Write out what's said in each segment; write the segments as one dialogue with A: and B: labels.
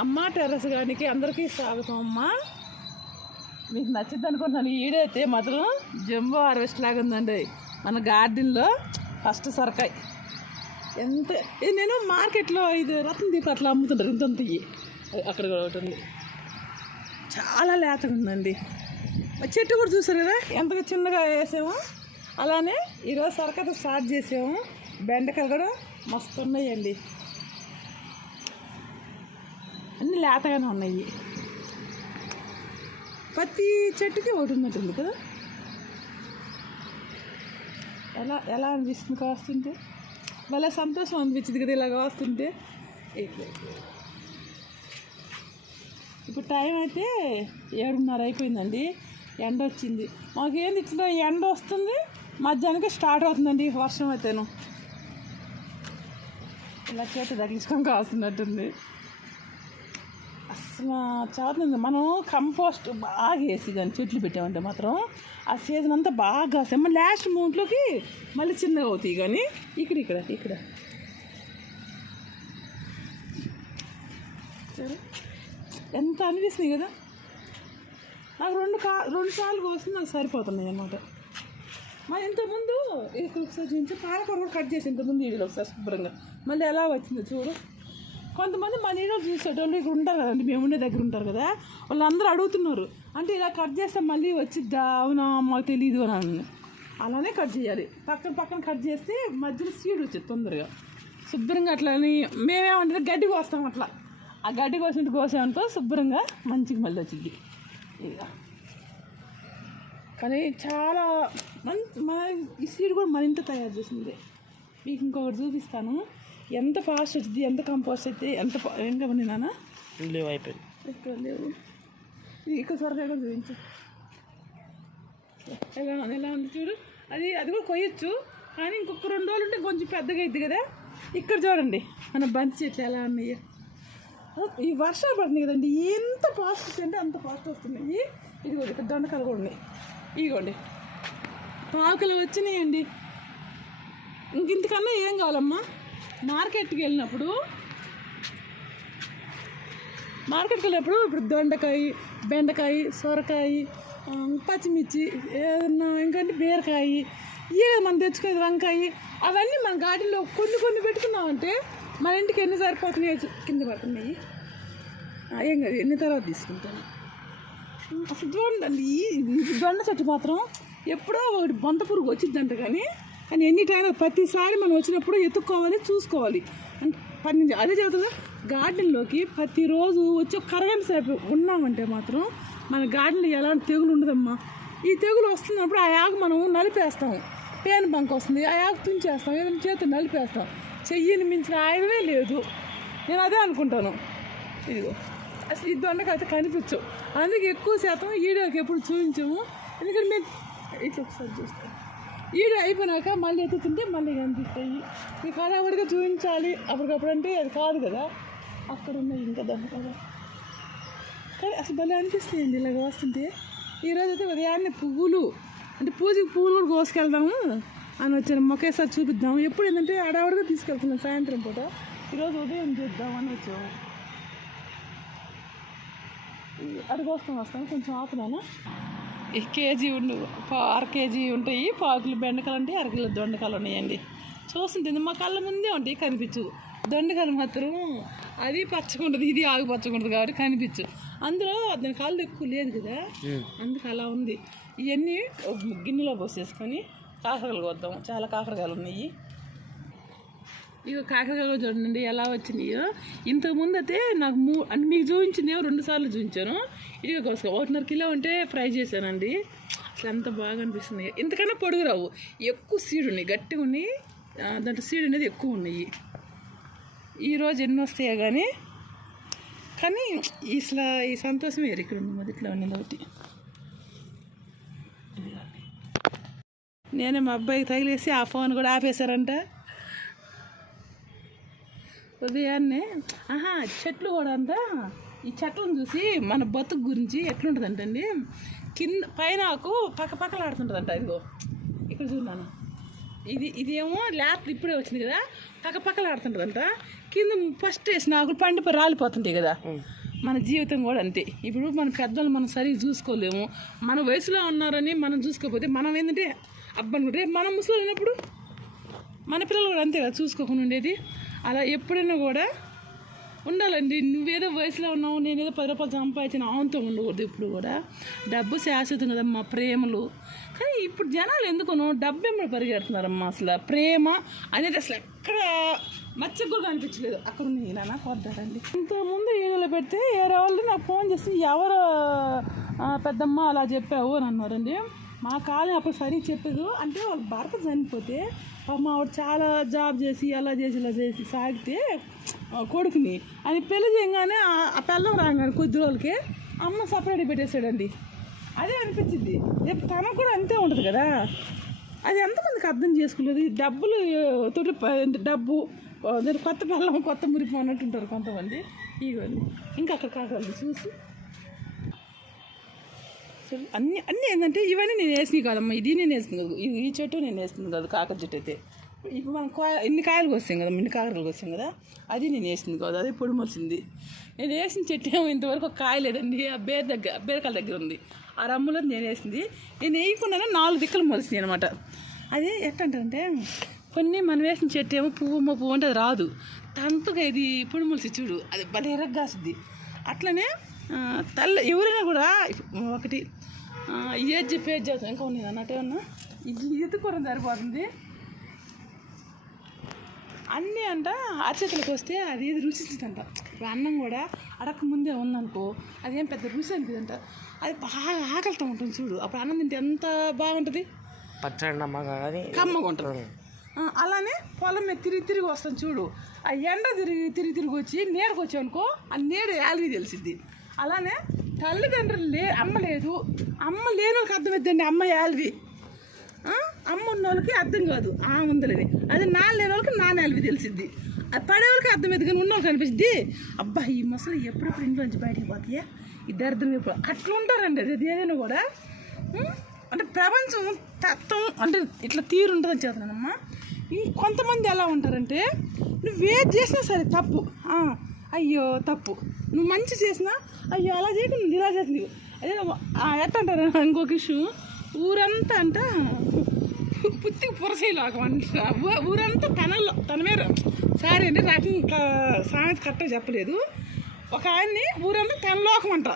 A: అమ్మ టెర్రస్ గానికి అందరికీ స్వాగతం అమ్మా. మీకు నచ్చింది అనుకుంటున్నాను. ఈడైతే మాత్రం జంబో హార్వెస్ట్ లాగా ఉందండి. మన గార్డెన్లో ఫస్ట్ సొరకాయ. ఎంత నేను మార్కెట్లో ఇది రత్న దీపం అట్లా అమ్ముతుంటారు. ఇంత ఇవి అక్కడ కూడా ఒకటి ఉంది. చాలా లేతగా ఉందండి. చెట్టు కూడా చూసారు కదా? ఎంతగా చిన్నగా వేసాము. అలానే ఈరోజు సొరకాయ స్టార్ట్ చేసాము. బెండకాయలు కూడా మస్తు ఉన్నాయండి అన్ని లేతగానే ఉన్నాయి. ప్రతి చెట్టుకి ఒకటి ఉన్నట్టుంది కదా? ఎలా ఎలా అనిపిస్తుంది కాస్తుంటే భలే సంతోషం అనిపించింది కదా ఇలా కాస్తుంటే ఇప్పుడు టైం అయితే ఏడున్నర అయిపోయిందండి. ఎండ వచ్చింది. మాకేంది ఇట్లా ఎండ వస్తుంది మధ్యాహ్నానికి స్టార్ట్ అవుతుందండి వర్షం అయితేను. ఇలా చేతి తగిలించుకొని కాస్తున్నట్టుంది. అసలు చదువుతుంది మనం కంపోస్ట్ బాగా వేసి కానీ చెట్లు పెట్టామంటే మాత్రం ఆ సీజన్ అంతా బాగా కాస్తాయి మళ్ళీ లాస్ట్ మూంట్లోకి మళ్ళీ చిన్నగా అవుతాయి కానీ ఇక్కడ ఇక్కడ ఇక్కడ. సరే. ఎంత అనిపిస్తుంది కదా? నాకు రెండు కా రెండు సార్లు కోసం నాకు సరిపోతున్నాయి అన్నమాట. మరి ఇంతకుముందు ఇక్కడ ఒకసారి చూపించి పాలకూర కూడా కట్ చేసి ఇంతకుముందు వీడియోలో ఒకసారి శుభ్రంగా. మళ్ళీ ఎలా వచ్చిందో చూడు. కొంతమంది మన ఈరోజు చూసేటోళ్ళు ఇక్కడ ఉంటారు కదండి మేము ఉండే దగ్గర ఉంటారు కదా. వాళ్ళందరూ అడుగుతున్నారు. అంటే ఇలా కట్ చేస్తే మళ్ళీ వచ్చిద్దా? అవునా మాకు తెలియదు అని అలానే కట్ చేయాలి. పక్కన పక్కన కట్ చేస్తే మధ్యలో సీడ్ వచ్చేది తొందరగా. శుభ్రంగా అట్లా అని మేమేమంటే గడ్డి కోస్తాం అట్లా. ఆ గడ్డి కోసినట్టు కోసామనుకో శుభ్రంగా మంచిగా మళ్ళీ వచ్చింది ఇక. కానీ చాలా మంచి మన ఈ సీడ్ కూడా మన ఇంట్లో తయారు చేసింది. మీకు ఇంకొకటి చూపిస్తాను. ఎంత ఫాస్ట్ వచ్చింది ఎంత కంపోస్ట్ అయితే ఎంత ఇంకా ఉంది నాన్న?
B: లేవు అయిపోయింది.
A: ఇక్కడ లేవు. ఇక్కడ కూడా చూపించు. ఎలా ఎలా ఉంది చూడు. అది అది కూడా కొయ్యొచ్చు కానీ ఇంకొక రెండు రోజులు ఉంటే కొంచెం పెద్దగా అయింది కదా. ఇక్కడ చూడండి మన బంతి చెట్లు ఎలా ఉన్నాయో. ఈ వర్షాలు పడుతున్నాయి కదండి ఎంత ఫాస్ట్ అంటే అంత ఫాస్ట్ వస్తున్నాయి. ఇదిగోండి ఇక్కడ దొండకాయలు కూడా ఉన్నాయి. ఇదిగోండి. పాకులు వచ్చినాయండి. ఇంక ఇంతకన్నా ఏం కావాలమ్మా? మార్కెట్కి వెళ్ళినప్పుడు మార్కెట్కి వెళ్ళినప్పుడు ఇప్పుడు దొండకాయ బెండకాయ సొరకాయ పచ్చిమిర్చి ఏదన్నా ఇంకంటే బీరకాయ ఇవే మనం తెచ్చుకునేది వంకాయ అవన్నీ మన గార్డెన్లో కొన్ని కొన్ని పెట్టుకున్నామంటే మన ఇంటికి ఎన్ని సరిపోతున్నాయి కింద పడుతున్నాయి. ఏం కాదు ఎన్ని తర్వాత తీసుకుంటాను. అసలు చూడండి ఈ ఈ దొండ చెట్టు మాత్రం ఎప్పుడో ఒకటి బొంత పురుగు వచ్చిందంట కానీ అని ఎన్ని టైం ప్రతిసారి మనం వచ్చినప్పుడు ఎత్తుక్కోవాలి చూసుకోవాలి. అంటే పని అదే చదువుతుందా గార్డెన్లోకి ప్రతిరోజు వచ్చి ఒక కరగంట సేపు ఉన్నామంటే మాత్రం మన గార్డెన్లో ఎలాంటి తెగులు ఉండదమ్మా. ఈ తెగులు వస్తున్నప్పుడు ఆ యాగ మనం నలిపేస్తాం. పేను బంక్ వస్తుంది ఆ యాగ తుంచేస్తాం ఏదైనా చేతి నలిపేస్తాం. చెయ్యిని మించిన ఆయుధమే లేదు. నేను అదే అనుకుంటాను. ఇదిగో. అసలు ఇది దొండకైతే అయితే కనిపించు. అందుకే ఎక్కువ శాతం ఈడోకి ఎప్పుడు చూపించాము. ఎందుకంటే మేము ఇట్లా ఒకసారి చూస్తాం ఈడ అయిపోయినాక మళ్ళీ ఎత్తుతుంటే మళ్ళీ కనిపిస్తాయి. మీకు హడావుడిగా చూపించాలి అప్పటికప్పుడు అంటే అది కాదు కదా. అక్కడ ఉన్నాయి ఇంకా కదా కానీ అసలు భలే అనిపిస్తాయండి ఇలాగ వస్తుంటే ఈరోజు అయితే ఉదయాన్నే పువ్వులు అంటే పూజకి పువ్వులు కూడా కోసుకెళ్దాము అని వచ్చాను. ఒకేసారి చూపిద్దాము. ఎప్పుడు ఏంటంటే హడావుడిగా తీసుకెళ్తున్నాం సాయంత్రం పూట. ఈరోజు ఉదయం చూద్దామని వచ్చాము. అడుగు వస్తాం వస్తాను. కొంచెం ఆపుదానా? కేజీ ఉండు పా- అర కేజీ ఉంటాయి. పాకులు బెండకాయలు ఉంటాయి అరకిలో దొండకాయలు ఉన్నాయండి. చూస్తుంటుంది మా కళ్ళ ముందే ఉంటాయి కనిపించు దొండకాయలు మాత్రం అది పచ్చకుంటుంది ఇది ఆగు పచ్చకుంటుంది కాబట్టి కనిపించు అందులో దాని కాళ్ళు ఎక్కువ లేదు కదా? అందుకు అలా ఉంది. ఇవన్నీ గిన్నెలో పోసేసుకొని కాకరకాయలు కొద్దాం చాలా కాకరకాయలు ఉన్నాయి. ఇక కాకరకాయలు చూడండి ఎలా వచ్చినాయో. ఇంతకుముందు అయితే నాకు మూ అంటే మీకు చూపించింది రెండు సార్లు చూపించాను. ఇదిగో కోసుకో ఒకటిన్నర కిలో ఉంటే ఫ్రై చేశానండి. అసలు ఎంత బాగా అనిపిస్తుంది. ఇంతకన్నా పొడుగు రావు. ఎక్కువ సీడ్ ఉన్నాయి గట్టిగా ఉన్నాయి. దాంట్లో సీడ్ అనేది ఎక్కువ ఉన్నాయి. ఈరోజు ఎన్ని వస్తాయో కానీ కానీ ఇట్లా ఈ సంతోషం వేరు ఇక్కడ ఉంది మొదట్లో ఉన్నది ఒకటి నేనే మా అబ్బాయికి తగిలేసి ఆ ఫోన్ కూడా ఆపేశారంట. ఉదయాన్నే ఆహా చెట్లు కూడా అంతా ఈ చెట్లను చూసి మన బతుకు గురించి ఎట్లుంటుందంటండి? కింద పైన ఆకు పక్క పక్కలాడుతుంటుందంట ఇదిగో. ఇక్కడ చూడాను ఇది ఇది ఏమో ల్యాప్ ఇప్పుడే వచ్చింది కదా? పక్క పక్కల ఆడుతుంటుందంట కింద ఫస్ట్ వేసిన ఆకులు పండిపోయి రాలిపోతుంటాయి కదా? మన జీవితం కూడా అంతే. ఇప్పుడు మన పెద్దలు మనం సరిగ్గా చూసుకోలేము. మన వయసులో ఉన్నారని మనం చూసుకోకపోతే మనం ఏంటంటే అబ్బాయి రేపు మనం ముసలి మన పిల్లలు కూడా అంతే కదా చూసుకోకుండా ఉండేది? అలా ఎప్పుడైనా కూడా ఉండాలండి. నువ్వేదో వయసులో ఉన్నావు నేనేదో పది రూపాయలు సంపాదించిన ఆవుతో ఉండకూడదు ఇప్పుడు కూడా. డబ్బు శాశ్వతం కదమ్మా ప్రేమలు. కానీ ఇప్పుడు జనాలు ఎందుకును డబ్బు ఎమ్మడి పరిగెడుతున్నారమ్మా అసలు. ప్రేమ అనేది అసలు ఎక్కడ మచ్చ కూడా అనిపించలేదు. అక్కడ ఉన్నాయి నాన్న కొద్దారండి ఇంతకుముందు ఏదో పెడితే వేరే వాళ్ళు నాకు ఫోన్ చేసి ఎవరు పెద్దమ్మ అలా చెప్పావు? అని అన్నారండి. మా కాలం అప్పుడు సరి చెప్పదు. అంటే వాళ్ళ భర్త చనిపోతే అమ్మ ఆవిడ చాలా జాబ్ చేసి అలా చేసి ఇలా చేసి సాగితే కొడుకుని. అని పెళ్ళి చేయగానే ఆ- ఆ పిల్లం రాగానే కొద్ది రోజులకి అమ్మ సపరేట్ పెట్టేశాడండి అదే అనిపించింది. రేపు తనకు కూడా అంతే ఉంటుంది కదా. అది ఎంతమందికి అర్థం చేసుకోలేదు డబ్బులు తోటి డబ్బు కొత్త పిల్లం కొత్త మురిపం అన్నట్టు ఉంటారు కొంతమంది. ఇవన్నీ ఇంకా అక్కడ కాగలదు చూసి అసలు అన్ని అన్నీ ఏంటంటే ఇవన్నీ నేను వేసినవి కాదమ్మా. ఇది నేను వేసింది కాదు. ఈ చెట్టు నేను వేసింది కాదు. కాకర చెట్టు అయితే. ఇప్పుడు మనం కాయ ఇన్ని కాయలు కోస్తాం కదా? ఇన్ని కాకరలు కోస్తాం కదా? అది నేను వేసింది కాదు. అది పొడి మొలిచింది నేను వేసిన చెట్టు ఏమో ఇంతవరకు ఒక కాయ లేదండి. ఆ బేర్ దగ్గర బేరకాయల దగ్గర ఉంది. ఆ రమ్ములో నేను వేసింది. నేను వేయకుండానే నాలుగు దిక్కులు మొలిసినాయి అనమాట అది అంటే కొన్ని మనం వేసిన చెట్టు ఏమో పువ్వు అమ్మ పువ్వు అంటే అది రాదు. తంతుగా ఇది పొడి మొలిసి చూడు. అది భలే ఎరగ్గాస్తుంది అట్లనే తల్ల ఎవరైనా కూడా ఒకటి చెప్పి ఏది చేస్తాం ఇంకా ఉంది అన్నట్టు ఏమన్నా? ఇది ఎత్తుకోవడం సరిపోతుంది. అన్నీ అంట అరచేతులకు వస్తే అది ఏది రుచిస్తుందంట. ఇప్పుడు అన్నం కూడా అడక్క ముందే ఉందనుకో అదేం పెద్ద రుచి అనిపిదంట. అది బాగా ఆకలితో ఉంటుంది చూడు. అప్పుడు అన్నం తింటే ఎంత బాగుంటుంది?
B: పచ్చడి
A: కమ్మగా ఉంటుంది. అలానే పొలం మీద తిరిగి తిరిగి వస్తాం చూడు. ఆ ఎండ తిరిగి తిరిగి తిరిగి వచ్చి నీడకు వచ్చావు అనుకో ఆ నీడ యాలవి తెలిసిద్ది. అలానే తల్లిదండ్రులు లే అమ్మ లేదు. అమ్మ లేని వాళ్ళకి అర్థమైద్దండి అమ్మ యాలవి. అమ్మ ఉన్న వాళ్ళకి అర్థం కాదు. ఆ ఉందలేని అది నా లేని వాళ్ళకి నా యాలవి తెలిసిద్ది. అది పడేవాళ్ళకి అర్థమైంది కానీ ఉన్న వాళ్ళకి అనిపిస్తుంది అబ్బా ఈ ముసలి ఎప్పుడప్పుడు ఇంట్లోంచి బయటికి పోతాయా? ఈ దరిద్రం ఎప్పుడు? అట్లా ఉంటారండి. అది ఏదైనా కూడా. అంటే ప్రపంచం తత్వం అంటే ఇట్లా తీరు ఉంటుందని చేస్తున్నానమ్మా ఈ కొంతమంది ఎలా ఉంటారంటే నువ్వు వేట్ చేసినా సరే తప్పు. అయ్యో తప్పు. నువ్వు మంచి చేసినా అయ్యో అలా చేయకుండా నువ్వు ఇలా చేసింది అదే ఎట్ట అంటారు? ఇంకొక ఇష్యూ. ఊరంతా అంట పుత్తికి పురసేలాగా అంట ఊరంతా తనలో తన మీద. సారీ అండి రకం క- సామెత కరెక్ట్గా చెప్పలేదు. ఒక ఆయన్ని ఊరంతా తన లోకం అంట.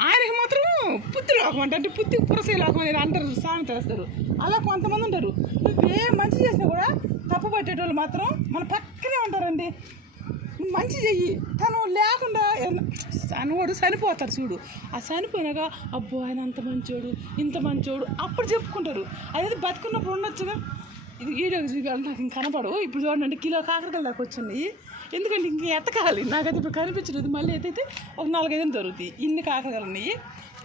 A: ఆయనకి మాత్రం పుత్తి లోకం అంట. అంటే పుత్తి పురసే లోకం అని అంటారు సామెత వేస్తారు. అలా కొంతమంది ఉంటారు. నువ్వే మంచి చేసినా కూడా తప్పు పట్టేటోళ్ళు మాత్రం మన పక్కనే ఉంటారండి. మంచి చెయ్యి. తను లేకుండా ఏదన్నా- తను చనిపోతారు చూడు. ఆ చనిపోయినాక అబ్బో ఆయన అంత మంచోడు ఇంత మంచోడు అప్పుడు చెప్పుకుంటారు. అదే బతుకున్నప్పుడు ఉండొచ్చుగా. ఇది వీడియో చూపించాలి నాకు ఇంక కనపడవు. ఇప్పుడు చూడండి కిలో కాకరకాయలు దాకా వచ్చినాయి. ఎందుకంటే ఇంక ఎతకాలి. నాకైతే ఇప్పుడు కనిపించలేదు. మళ్ళీ ఎత్తైతే ఒక నాలుగైదు దొరుకుతాయి. ఇన్ని కాకరకాయలు ఉన్నాయి.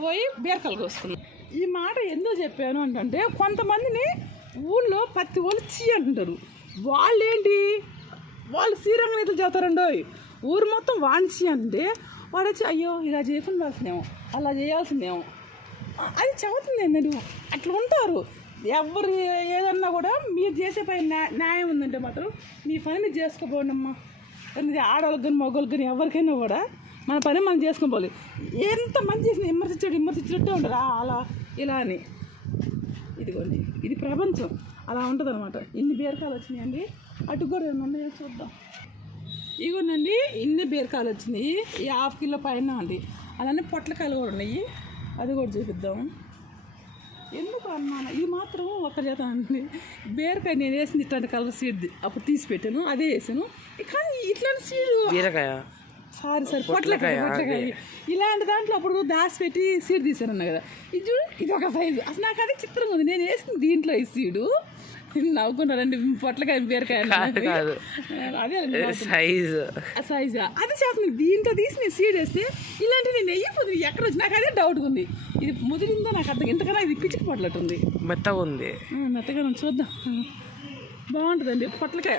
A: పోయి బీరకాయలు కోసుకున్నాం ఈ మాట ఎందుకు చెప్పాను అంటే కొంతమందిని ఊళ్ళో పత్తి వాళ్ళు చీ అంటారు వాళ్ళేంటి? వాళ్ళు శ్రీరంగ నేతలు చదువుతారండి ఊరు మొత్తం వాంచి అంటే వాడు వచ్చి అయ్యో ఇలా చేయకుండాల్సిందేమో అలా చేయాల్సిందేమో. అది చదువుతుంది ఏంటండి అట్లా ఉంటారు. ఎవరు ఏదన్నా కూడా మీరు చేసే పని న్యాయం ఉందంటే మాత్రం మీ పని మీరు చేసుకోపోండి కానీ ఆడవాళ్ళకి కానీ మగవాళ్ళకి కానీ ఎవరికైనా కూడా మన పని మనం చేసుకోవాలి ఎంత మంది చేసిన విమర్శించాడు విమర్శించినట్టే ఉంటారు అలా ఇలా అని. ఇదిగోండి ఇది ప్రపంచం. అలా ఉంటుంది అనమాట ఇన్ని బీరకాయలు వచ్చినాయండి. అటు కూడా ఏమైనా ఉన్నాయో చూద్దాం. ఇగోనండి ఇన్ని బీరకాయలు వచ్చినాయి. ఈ హాఫ్ కిలో పైన అండి అలానే పొట్లకాయలు కూడా ఉన్నాయి. అది కూడా చూపిద్దాం. ఎందుకు అన్నాను ఇది మాత్రం ఒక చేత అండి బీరకాయ నేను వేసింది ఇట్లాంటి కలర్ సీడ్ అప్పుడు తీసి పెట్టాను. అదే వేసాను. కానీ ఇట్లాంటి సీడ్
B: బీరకాయ.
A: సారీ సారీ పొట్లకాయ పొట్లకాయ ఇలాంటి దాంట్లో అప్పుడు దాచి పెట్టి సీడ్ తీసారన్న కదా. ఇది చూడు ఇది ఒక సైజు అసలు నాకు అది చిత్రంగా ఉంది. నేను వేసింది దీంట్లో ఈ సీడు నవ్వుకున్నారండి పొట్లకాయ బీరకాయ.
B: కాదు.
A: అదే
B: సైజు.
A: సైజా అది చేస్తుంది దీంట్లో తీసి నేను సీడ్ వేస్తే ఇలాంటివి నేను వెయ్యిపోతుంది ఎక్కడ వచ్చి నాకు అదే డౌట్ ఉంది. ఇది ముదిరిందో నాకు అర్థం ఇంతకన్నా ఇది పిచ్చికి పట్లట్టుంది
B: మెత్తగా ఉంది.
A: మెత్తగా ఉంది, చూద్దాం. బాగుంటుందండి. పొట్లకాయ.